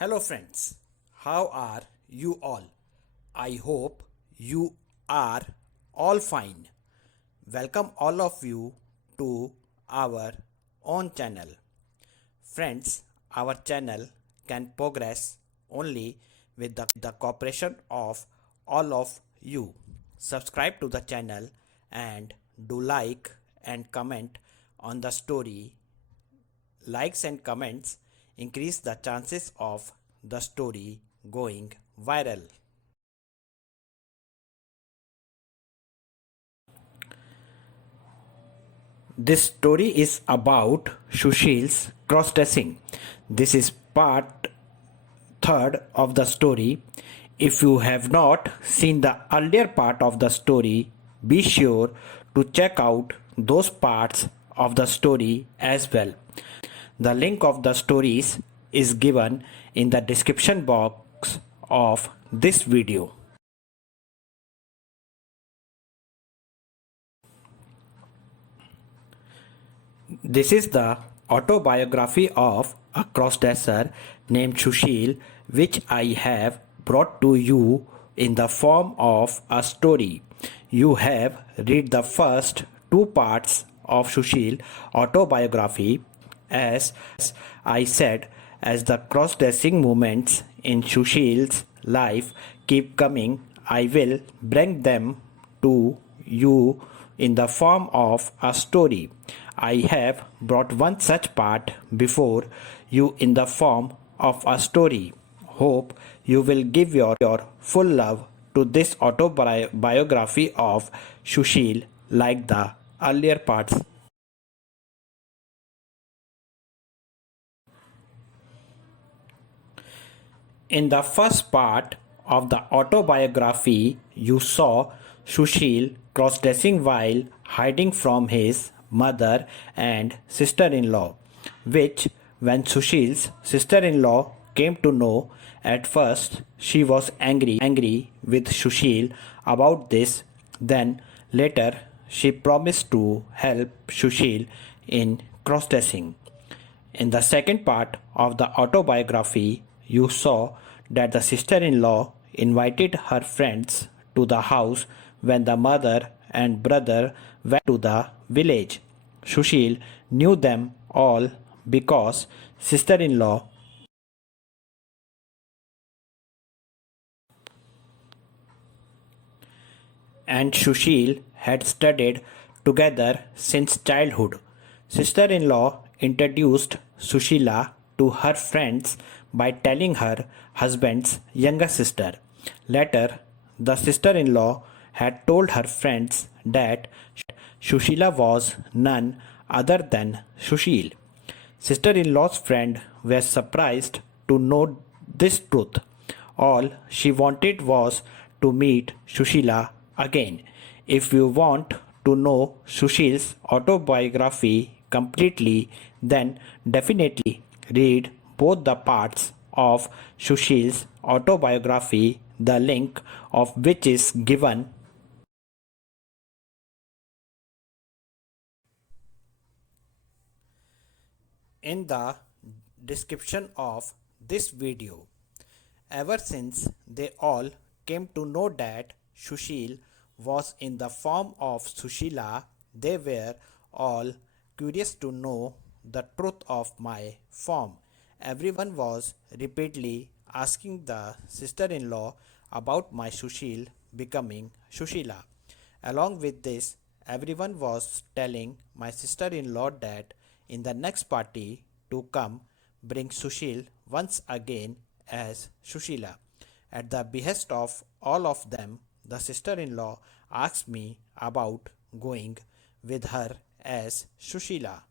Hello, friends. How are you all? I hope you are all fine. Welcome, all of you, to our own channel. Friends, our channel can progress only with the cooperation of all of you. Subscribe to the channel and do like and comment on the story. Likes and comments increase the chances of the story going viral. This story is about Sushil's crossdressing. This is part third of the story. If you have not seen the earlier part of the story, be sure to check out those parts of the story as well. The link of the stories is given in the description box of this video. This is the autobiography of a crossdresser named Sushil, which I have brought to you in the form of a story. You have read the first two parts of Sushil autobiography. As I said, as the cross-dressing moments in Sushil's life keep coming, I will bring them to you in the form of a story. I have brought one such part before you in the form of a story. Hope you will give your full love to this autobiography of Sushil like the earlier parts. In the first part of the autobiography, you saw Sushil cross-dressing while hiding from his mother and sister-in-law, which when Sushil's sister-in-law came to know, at first she was angry with Sushil about this, then later she promised to help Sushil in cross-dressing. In the second part of the autobiography, you saw that the sister in law invited her friends to the house when the mother and brother went to the village. Sushil knew them all because sister in law and Sushil had studied together since childhood. Sister in law introduced Sushila to her friends by telling her husband's younger sister. Later, the sister in law had told her friends that Sushila was none other than Sushil. Sister in law's friend was surprised to know this truth. All she wanted was to meet Sushila again. If you want to know Sushil's autobiography completely, then definitely read both the parts of Sushil's autobiography, the link of which is given in the description of this video. Ever since they all came to know that Sushil was in the form of Sushila, they were all curious to know the truth of my form. Everyone was repeatedly asking the sister-in-law about my Sushil becoming Sushila. Along with this, everyone was telling my sister-in-law that in the next party to come, bring Sushil once again as Sushila. At the behest of all of them, the sister-in-law asked me about going with her as Sushila.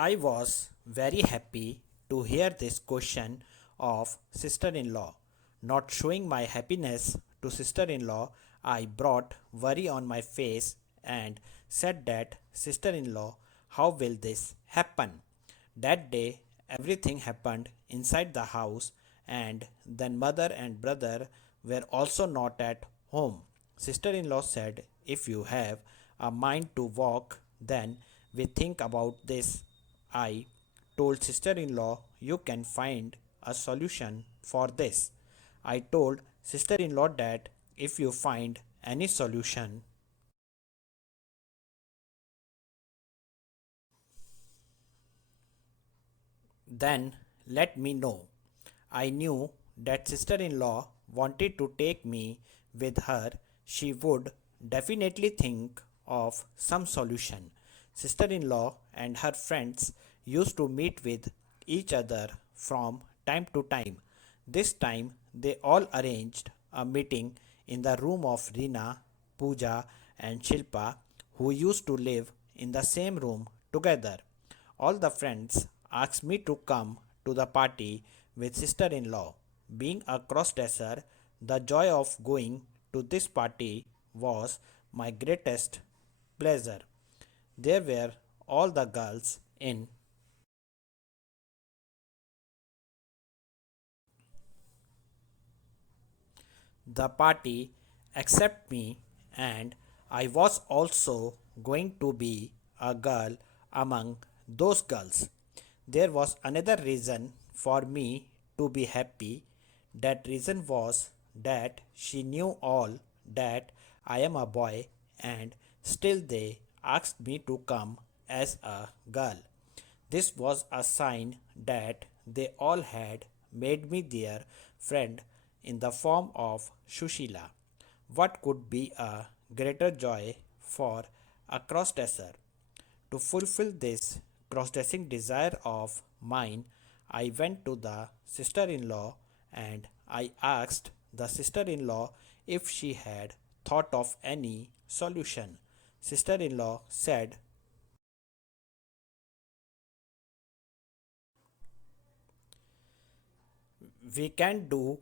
I was very happy to hear this question of sister-in-law. Not showing my happiness to sister-in-law, I brought worry on my face and said that sister-in-law, how will this happen? That day everything happened inside the house, and then mother and brother were also not at home. Sister-in-law said, if you have a mind to walk, Then we think about this. I told sister in law, you can find a solution for this. I told sister in law that if you find any solution, then let me know. I knew that sister in law wanted to take me with her. She would definitely think of some solution. Sister in law and her friends used to meet with each other from time to time. This time they all arranged a meeting in the room of Rina, Pooja, and Shilpa, who used to live in the same room together. All the friends asked me to come to the party with sister in law. Being a crossdresser, the joy of going to this party was my greatest pleasure. There were all the girls in the party except me, and I was also going to be a girl among those girls. There was another reason for me to be happy. That reason was that she knew all that I am a boy, and still they asked me to come as a girl. This was a sign that they all had made me their friend in the form of Shushila. What could be a greater joy for a crossdresser? To fulfill this cross-dressing desire of mine, I went to the sister-in-law and I asked the sister-in-law if she had thought of any solution. Sister-in-law said, we can do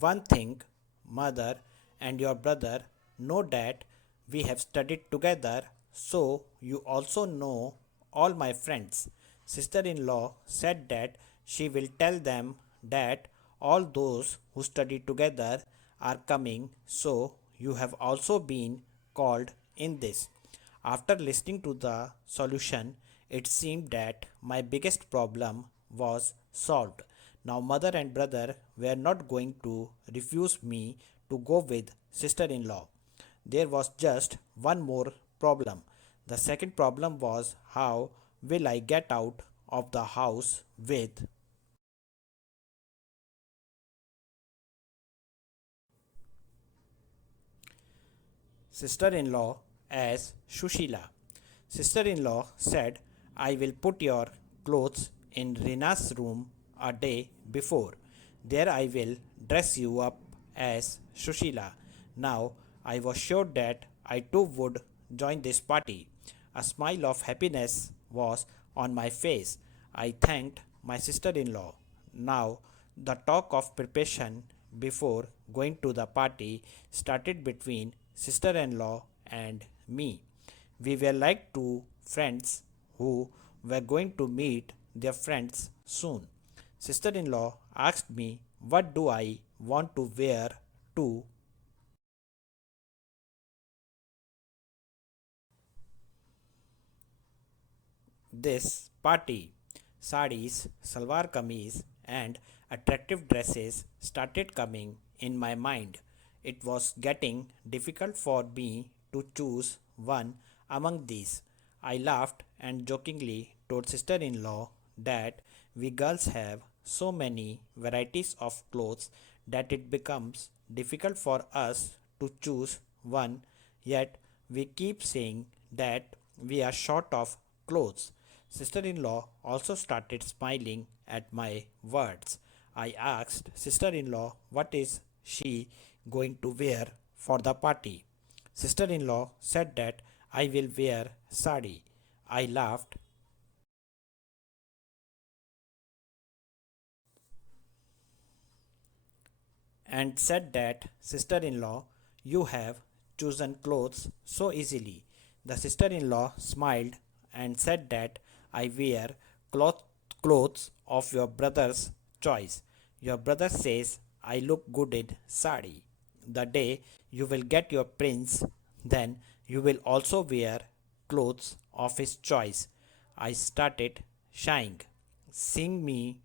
one thing. Mother and your brother know that we have studied together, so you also know all my friends. Sister in law said that she will tell them that all those who study together are coming, so you have also been called in this. After listening to the solution, it seemed that my biggest problem was solved. Now, mother and brother were not going to refuse me to go with sister in law. There was just one more problem. The second problem was, how will I get out of the house with sister in law as Shushila? Sister in law said, I will put your clothes in Rina's room a day before. There I will dress you up as Shushila. Now I was sure that I too would join this party. A smile of happiness was on my face. I thanked my sister in law. Now the talk of preparation before going to the party started between sister in law and me. We were like two friends who were going to meet their friends soon. Sister in law asked me, what do I want to wear to this party? Saris, salwar kameez, and attractive dresses started coming in my mind. It was getting difficult for me to choose one among these. I laughed and jokingly told sister in law that we girls have so many varieties of clothes that it becomes difficult for us to choose one, yet we keep saying that we are short of clothes. Sister in law also started smiling at my words. I asked sister in law what is she going to wear for the party. Sister in law said that I will wear sari. I laughed and said that, sister in law, you have chosen clothes so easily. The sister in law smiled and said that I wear cloth- clothes of your brother's choice. Your brother says I look good in sari. The day you will get your prince, then you will also wear clothes of his choice. I started shying. Seeing me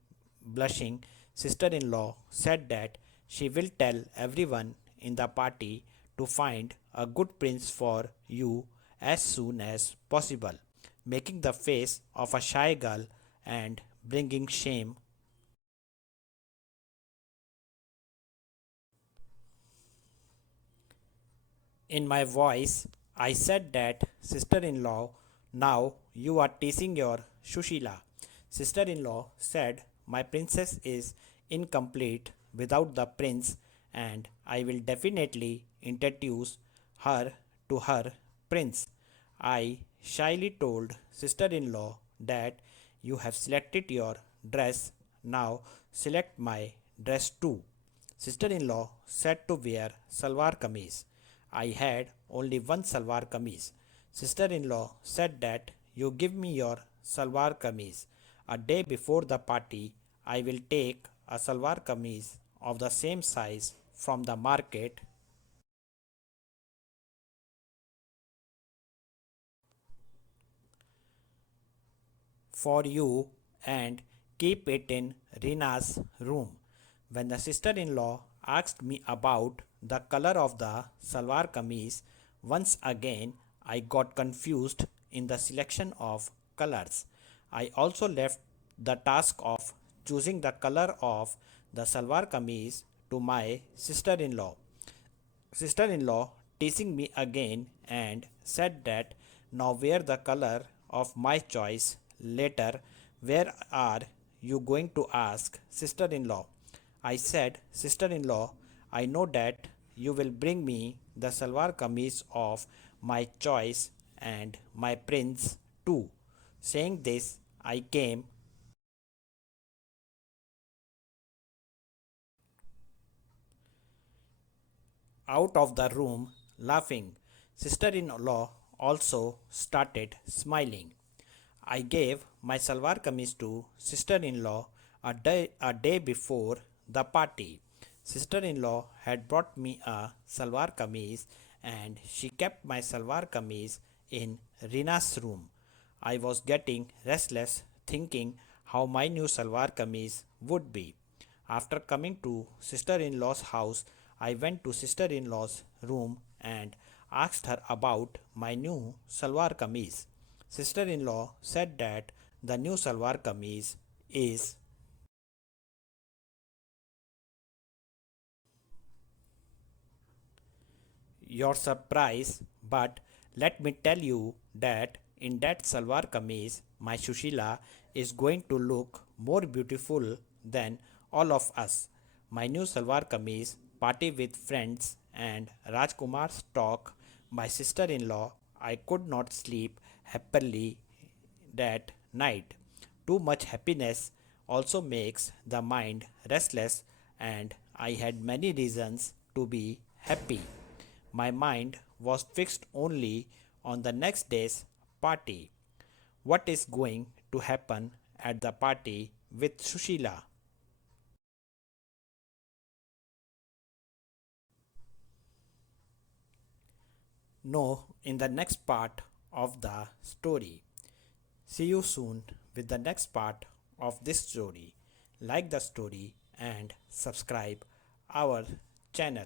blushing, sister in law said that she will tell everyone in the party to find a good prince for you as soon as possible, making the face of a shy girl and bringing shame. In my voice, I said that, sister in law, now you are teasing your Shushila. Sister in law said, my princess is incomplete without the prince, and I will definitely introduce her to her prince. I shyly told sister in law that you have selected your dress, now select my dress too. Sister in law said to wear salwar kameez. I had only one salwar kameez. Sister in law said that you give me your salwar kameez. A day before the party, I will take a salwar kameez of the same size from the market for you and keep it in Rina's room. When the sister in law asked me about the color of the salwar kameez, once again I got confused in the selection of colors. I also left the task of choosing the color of the salwar kameez to my sister in law. Sister in law teasing me again and said that now wear the color of my choice later. Where are you going to ask sister in law? I said, sister in law, I know that you will bring me the salwar kameez of my choice and my prince too. Saying this, I came out of the room laughing. Sister in law also started smiling. I gave my salwar kameez to sister in law a day before the party. Sister in law had brought me a salwar kameez and she kept my salwar kameez in Rina's room. I was getting restless thinking how my new salwar kameez would be. After coming to sister in law's house, I went to sister in law's room and asked her about my new salwar kameez. Sister in law said that the new salwar kameez is your surprise, but let me tell you that in that salwar kameez, my Shushila is going to look more beautiful than all of us. My new salwar kameez, party with friends, and Rajkumar's talk, my sister in law, I could not sleep happily that night. Too much happiness also makes the mind restless, and I had many reasons to be happy. My mind was fixed only on the next day's party. What is going to happen at the party with Sushila? No, in the next part of the story. See you soon with the next part of this story. Like the story and subscribe our channel.